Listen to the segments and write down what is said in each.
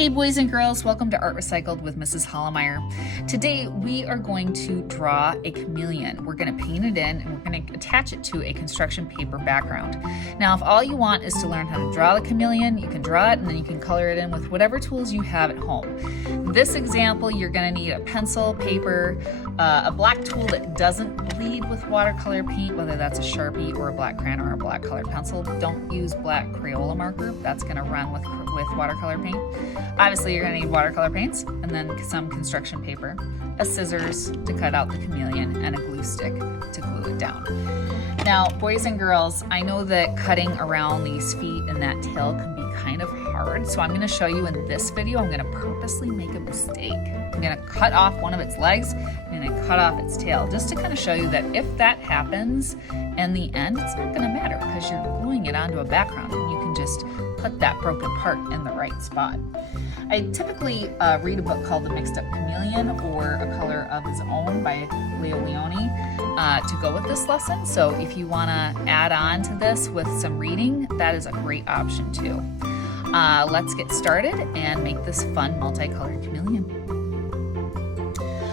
Hey boys and girls, welcome to Art Recycled with Mrs. Hollemeyer. Today we are going to draw a chameleon. We're going to paint it in and we're going to attach it to a construction paper background. Now if all you want is to learn how to draw the chameleon, you can draw it and then you can color it in with whatever tools you have at home. This example, you're going to need a pencil, paper, a black tool that doesn't bleed with watercolor paint, whether that's a Sharpie or a black crayon or a black colored pencil. Don't use black Crayola marker, that's going to run with watercolor paint. Obviously you're going to need watercolor paints and then some construction paper, a scissors to cut out the chameleon, and a glue stick to glue it down. Now boys and girls, I know that cutting around these feet and that tail can be kind of hard, so I'm going to show you in this video. I'm going to purposely make a mistake. I'm going to cut off one of its legs and then cut off its tail, just to kind of show you that if that happens in the end, it's not going to matter because you're gluing it onto a background and you can just put that broken part in the right spot. I typically read a book called The Mixed Up Chameleon or A Color of His Own by Leo Leone to go with this lesson. So if you want to add on to this with some reading, that is a great option too. Let's get started and make this fun multicolored chameleon.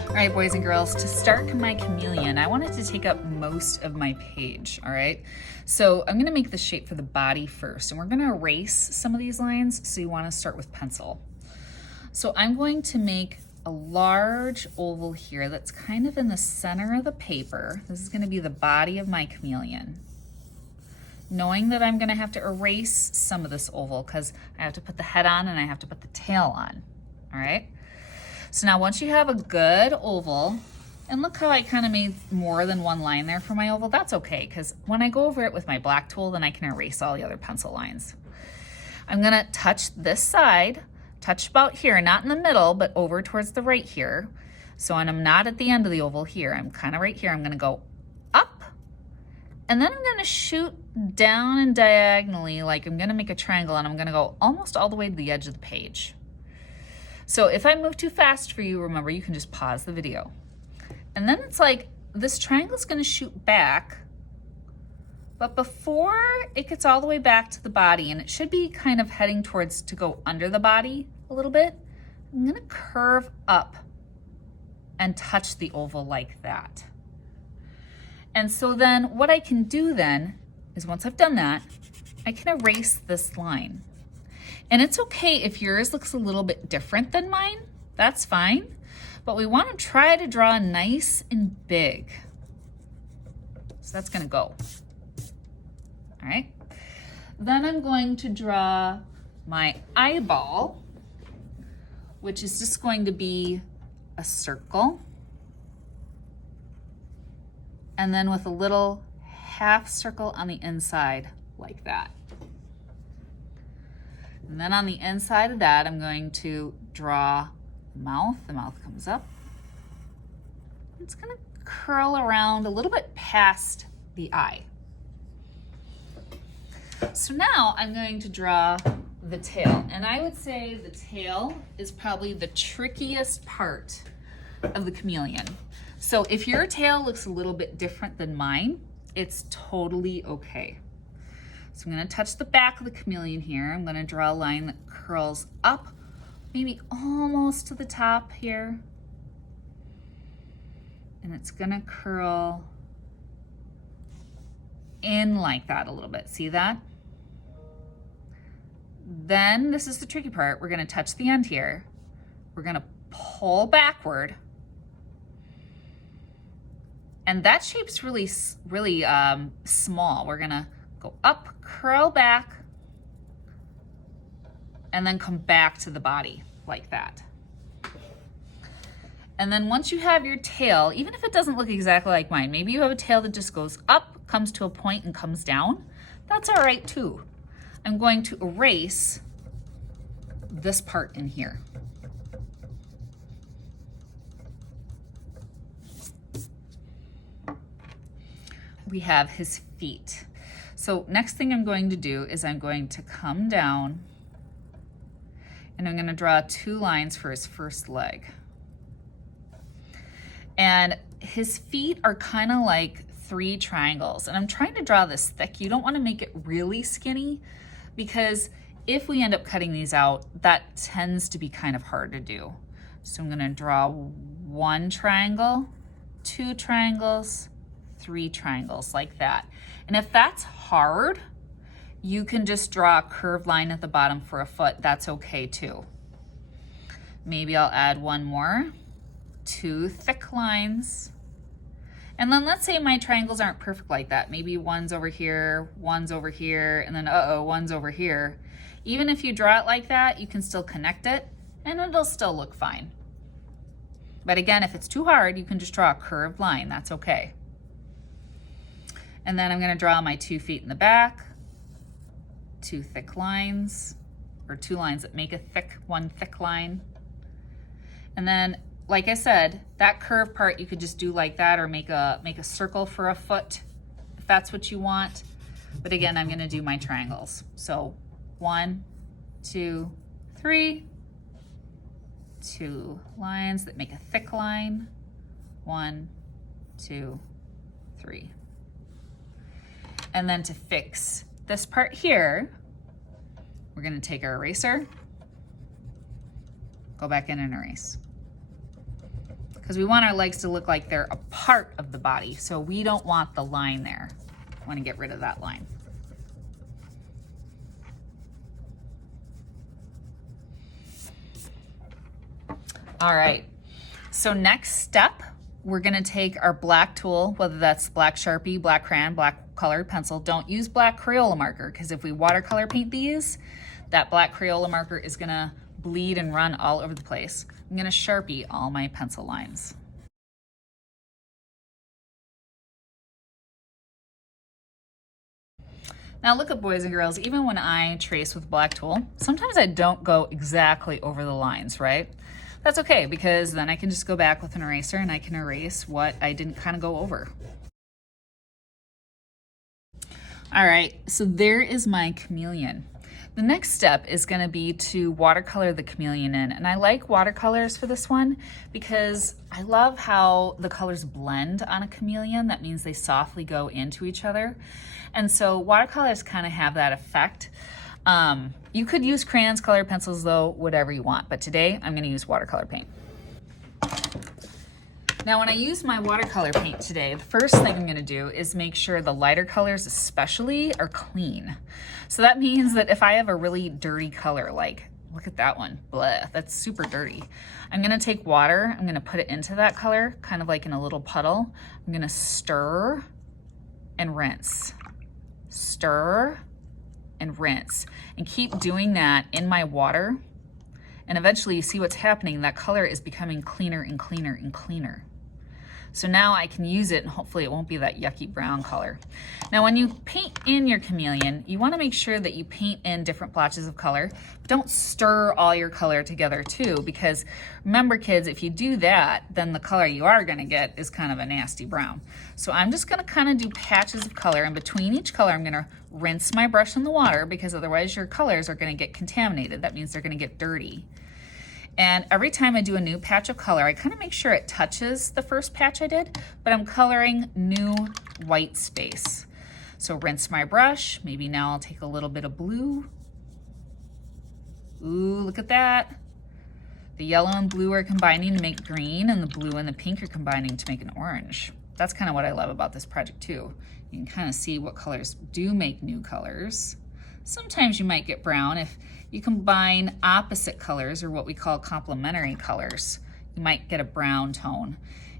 All right, boys and girls, to start my chameleon, I wanted to take up most of my page, all right? So I'm gonna make the shape for the body first, and we're gonna erase some of these lines, so you wanna start with pencil. So I'm going to make a large oval here that's kind of in the center of the paper. This is gonna be the body of my chameleon. Knowing that I'm gonna have to erase some of this oval because I have to put the head on and I have to put the tail on, all right? So now once you have a good oval, and look how I kind of made more than one line there for my oval, that's okay, because when I go over it with my black tool, then I can erase all the other pencil lines. I'm gonna touch this side, touch about here, not in the middle, but over towards the right here. So when I'm not at the end of the oval here, I'm kind of right here, I'm gonna go up, and then I'm gonna shoot down and diagonally, like I'm gonna make a triangle, and I'm gonna go almost all the way to the edge of the page. So if I move too fast for you, remember, you can just pause the video. And then it's like, this triangle is gonna shoot back, but before it gets all the way back to the body, and it should be kind of heading towards to go under the body a little bit, I'm gonna curve up and touch the oval like that. And so then what I can do then is once I've done that, I can erase this line. And it's okay if yours looks a little bit different than mine, that's fine. But we want to try to draw nice and big. So that's going to go. All right. Then I'm going to draw my eyeball, which is just going to be a circle. And then with a little half circle on the inside like that. And then on the inside of that, I'm going to draw the mouth. The mouth comes up. It's gonna curl around a little bit past the eye. So now I'm going to draw the tail. And I would say the tail is probably the trickiest part of the chameleon. So if your tail looks a little bit different than mine, it's totally okay. So I'm gonna touch the back of the chameleon here. I'm gonna draw a line that curls up, maybe almost to the top here. And it's gonna curl in like that a little bit, see that? Then, this is the tricky part, we're gonna touch the end here. We're gonna pull backward. And that shape's really small. We're gonna go up, curl back, and then come back to the body like that. And then once you have your tail, even if it doesn't look exactly like mine, maybe you have a tail that just goes up, comes to a point, and comes down, that's all right too. I'm going to erase this part in here. We have his feet. So next thing I'm going to do is I'm going to come down and I'm going to draw 2 lines for his first leg. And his feet are kind of like 3 triangles. And I'm trying to draw this thick. You don't want to make it really skinny because if we end up cutting these out, that tends to be kind of hard to do. So I'm gonna draw 1 triangle, 2 triangles, 3 triangles like that. And if that's hard, you can just draw a curved line at the bottom for a foot. That's okay too. Maybe I'll add 1 more, 2 thick lines. And then let's say my triangles aren't perfect like that. Maybe one's over here, one's over here, and then one's over here. Even if you draw it like that, you can still connect it and it'll still look fine. But again, if it's too hard, you can just draw a curved line. That's okay. And then I'm gonna draw my 2 feet in the back, 2 thick lines, or 2 lines that make a one thick line. And then, like I said, that curved part you could just do like that, or make a circle for a foot if that's what you want. But again, I'm gonna do my triangles. So 1, 2, 3, 2 lines that make a thick line. 1, 2, 3. And then to fix this part here, we're gonna take our eraser, go back in and erase. Because we want our legs to look like they're a part of the body, so we don't want the line there. I want to get rid of that line. All right, so next step, we're gonna take our black tool, whether that's black Sharpie, black crayon, black colored pencil. Don't use black Crayola marker, because if we watercolor paint these, that black Crayola marker is gonna bleed and run all over the place. I'm gonna Sharpie all my pencil lines. Now look at boys and girls, even when I trace with black tool, sometimes I don't go exactly over the lines, right? That's okay, because then I can just go back with an eraser and I can erase what I didn't kind of go over. All right, so there is my chameleon. The next step is gonna be to watercolor the chameleon in. And I like watercolors for this one because I love how the colors blend on a chameleon. That means they softly go into each other. And so watercolors kind of have that effect. You could use crayons, colored pencils though, whatever you want. But today I'm gonna use watercolor paint. Now, when I use my watercolor paint today, the first thing I'm gonna do is make sure the lighter colors especially are clean. So that means that if I have a really dirty color, like, look at that one, bleh, that's super dirty. I'm gonna take water, I'm gonna put it into that color, kind of like in a little puddle. I'm gonna stir and rinse. Stir and rinse. And keep doing that in my water. And eventually you see what's happening. That color is becoming cleaner and cleaner and cleaner. So now I can use it and hopefully it won't be that yucky brown color. Now when you paint in your chameleon, you want to make sure that you paint in different blotches of color. But don't stir all your color together too, because remember kids, if you do that, then the color you are going to get is kind of a nasty brown. So I'm just going to kind of do patches of color, and between each color I'm going to rinse my brush in the water, because otherwise your colors are going to get contaminated. That means they're going to get dirty. And every time I do a new patch of color, I kind of make sure it touches the first patch I did, but I'm coloring new white space. So rinse my brush. Maybe now I'll take a little bit of blue. Ooh, look at that. The yellow and blue are combining to make green, and the blue and the pink are combining to make an orange. That's kind of what I love about this project too. You can kind of see what colors do make new colors. Sometimes you might get brown if you combine opposite colors, or what we call complementary colors. You might get a brown tone.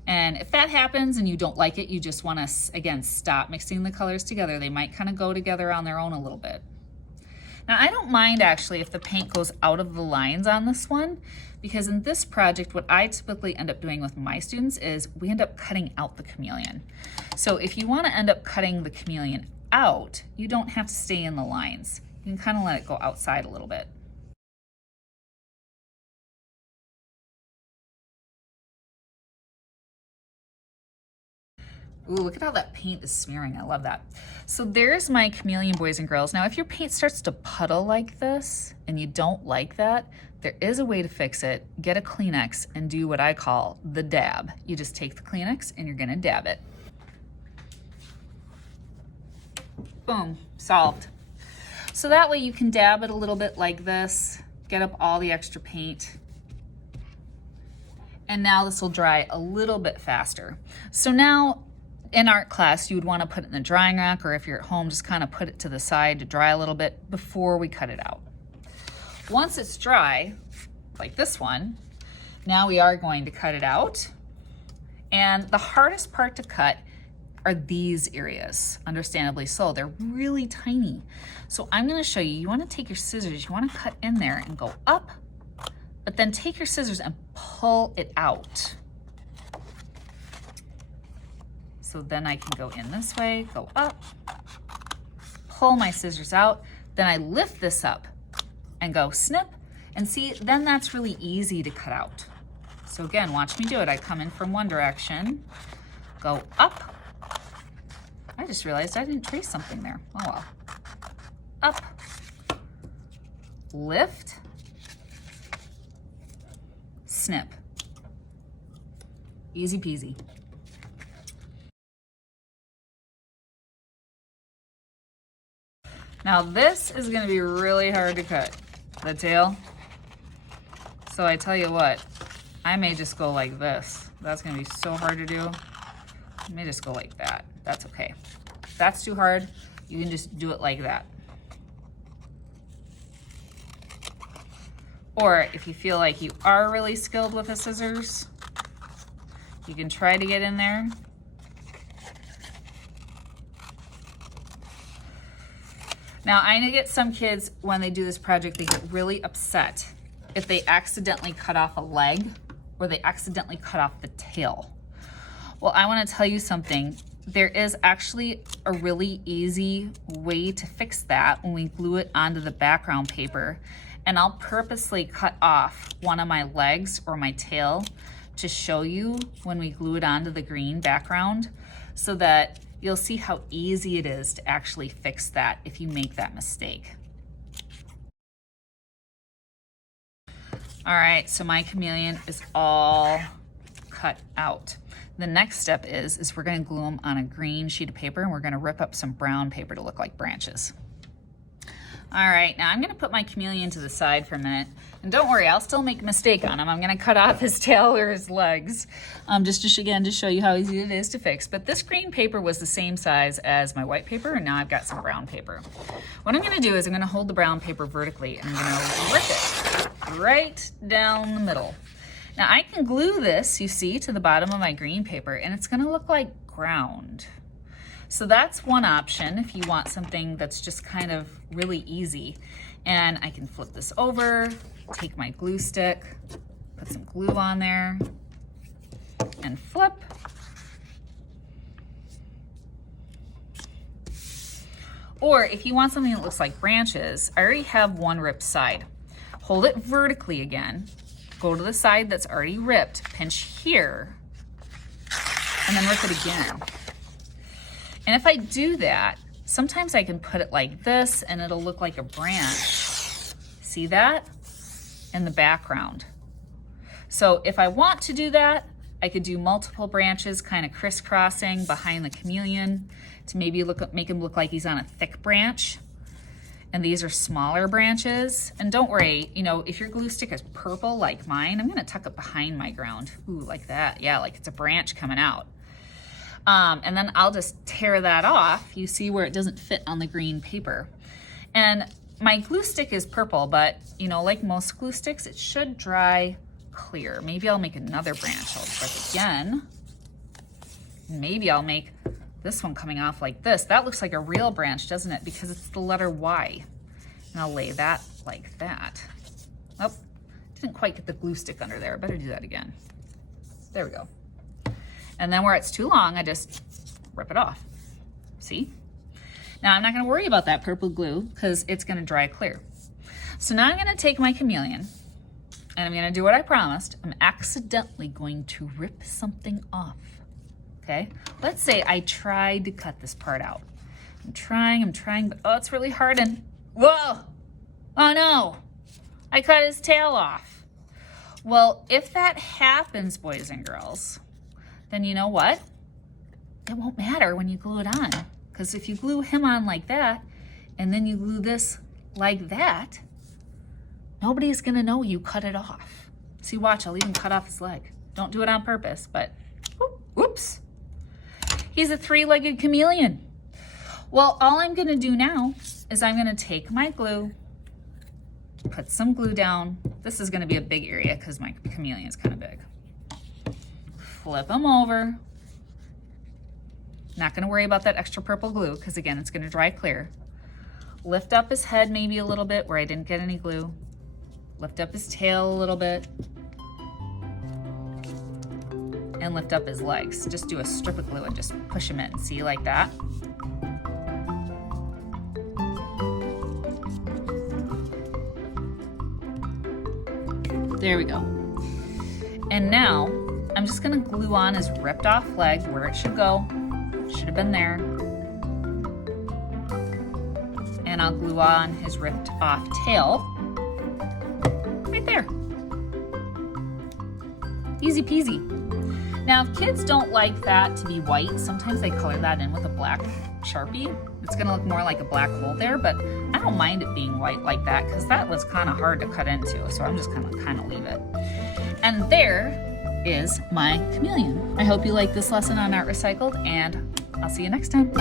And if that happens and you don't like it, you just want to, again, stop mixing the colors together. They might kind of go together on their own a little bit. Now, I don't mind actually if the paint goes out of the lines on this one, because in this project, what I typically end up doing with my students is we end up cutting out the chameleon. So if you want to end up cutting the chameleon out, you don't have to stay in the lines. You can kind of let it go outside a little bit. Ooh, look at how that paint is smearing. I love that. So there's my chameleon, boys and girls. Now, if your paint starts to puddle like this and you don't like that, there is a way to fix it. Get a Kleenex and do what I call the dab. You just take the Kleenex and you're gonna dab it. Boom, solved. So that way you can dab it a little bit like this, get up all the extra paint. And now this will dry a little bit faster. So now in art class, you would want to put it in the drying rack, or if you're at home, just kind of put it to the side to dry a little bit before we cut it out. Once it's dry, like this one, now we are going to cut it out. And the hardest part to cut are these areas, understandably so. They're really tiny. So I'm going to show you, you want to take your scissors, you want to cut in there and go up, but then take your scissors and pull it out. So then I can go in this way, go up, pull my scissors out, then I lift this up and go snip, and see, then that's really easy to cut out. So again, watch me do it. I come in from one direction, go up. I just realized I didn't trace something there. Oh well. Up, lift, snip. Easy peasy. Now this is going to be really hard to cut, the tail. So I tell you what, I may just go like this. That's going to be so hard to do. I may just go like that. That's okay. If that's too hard, you can just do it like that. Or if you feel like you are really skilled with the scissors, you can try to get in there. Now, I know get some kids, when they do this project, they get really upset if they accidentally cut off a leg or they accidentally cut off the tail. Well, I want to tell you something. There is actually a really easy way to fix that when we glue it onto the background paper. And I'll purposely cut off one of my legs or my tail to show you when we glue it onto the green background, so that you'll see how easy it is to actually fix that if you make that mistake. All right, so my chameleon is all cut out. The next step is we're gonna glue them on a green sheet of paper, and we're gonna rip up some brown paper to look like branches. All right, now I'm gonna put my chameleon to the side for a minute. And don't worry, I'll still make a mistake on him. I'm gonna cut off his tail or his legs, just to show you how easy it is to fix. But this green paper was the same size as my white paper, and now I've got some brown paper. What I'm gonna do is I'm gonna hold the brown paper vertically, and I'm gonna rip it right down the middle. Now I can glue this, you see, to the bottom of my green paper, and it's gonna look like ground. So that's one option if you want something that's just kind of really easy. And I can flip this over, take my glue stick, put some glue on there, and flip. Or if you want something that looks like branches, I already have one ripped side. Hold it vertically again, go to the side that's already ripped, pinch here, and then rip it again. And if I do that, sometimes I can put it like this and it'll look like a branch. See that? In the background. So if I want to do that, I could do multiple branches kind of crisscrossing behind the chameleon to maybe make him look like he's on a thick branch. And these are smaller branches. And don't worry, you know, if your glue stick is purple like mine, I'm gonna tuck it behind my ground. Ooh, like that. Yeah, like it's a branch coming out. And then I'll just tear that off. You see where it doesn't fit on the green paper. And my glue stick is purple, but you know, like most glue sticks, it should dry clear. Maybe I'll make another branch. I'll press again. Maybe I'll make this one coming off like this. That looks like a real branch, doesn't it? Because it's the letter Y. And I'll lay that like that. Oh, didn't quite get the glue stick under there. I better do that again. There we go. And then where it's too long, I just rip it off. See? Now I'm not gonna worry about that purple glue because it's gonna dry clear. So now I'm gonna take my chameleon and I'm gonna do what I promised. I'm accidentally going to rip something off, okay? Let's say I tried to cut this part out. I'm trying, but oh, it's really hard and, whoa! Oh no, I cut his tail off. Well, if that happens, boys and girls, then you know what? It won't matter when you glue it on. Because if you glue him on like that, and then you glue this like that, nobody's gonna know you cut it off. See, watch, I'll even cut off his leg. Don't do it on purpose, but whoops. He's a three-legged chameleon. Well, all I'm gonna do now is I'm gonna take my glue, put some glue down. This is gonna be a big area because my chameleon is kind of big. Flip him over. Not gonna worry about that extra purple glue because again, it's gonna dry clear. Lift up his head maybe a little bit where I didn't get any glue. Lift up his tail a little bit. And lift up his legs. Just do a strip of glue and just push him in. See, like that? There we go. And now I'm just gonna glue on his ripped off leg where it should go. Should have been there. And I'll glue on his ripped off tail right there. Easy peasy. Now, if kids don't like that to be white, sometimes they color that in with a black Sharpie. It's gonna look more like a black hole there, but I don't mind it being white like that because that was kind of hard to cut into, so I'm just gonna kind of leave it. And there is my chameleon. I hope you like this lesson on Art Recycled, and I'll see you next time.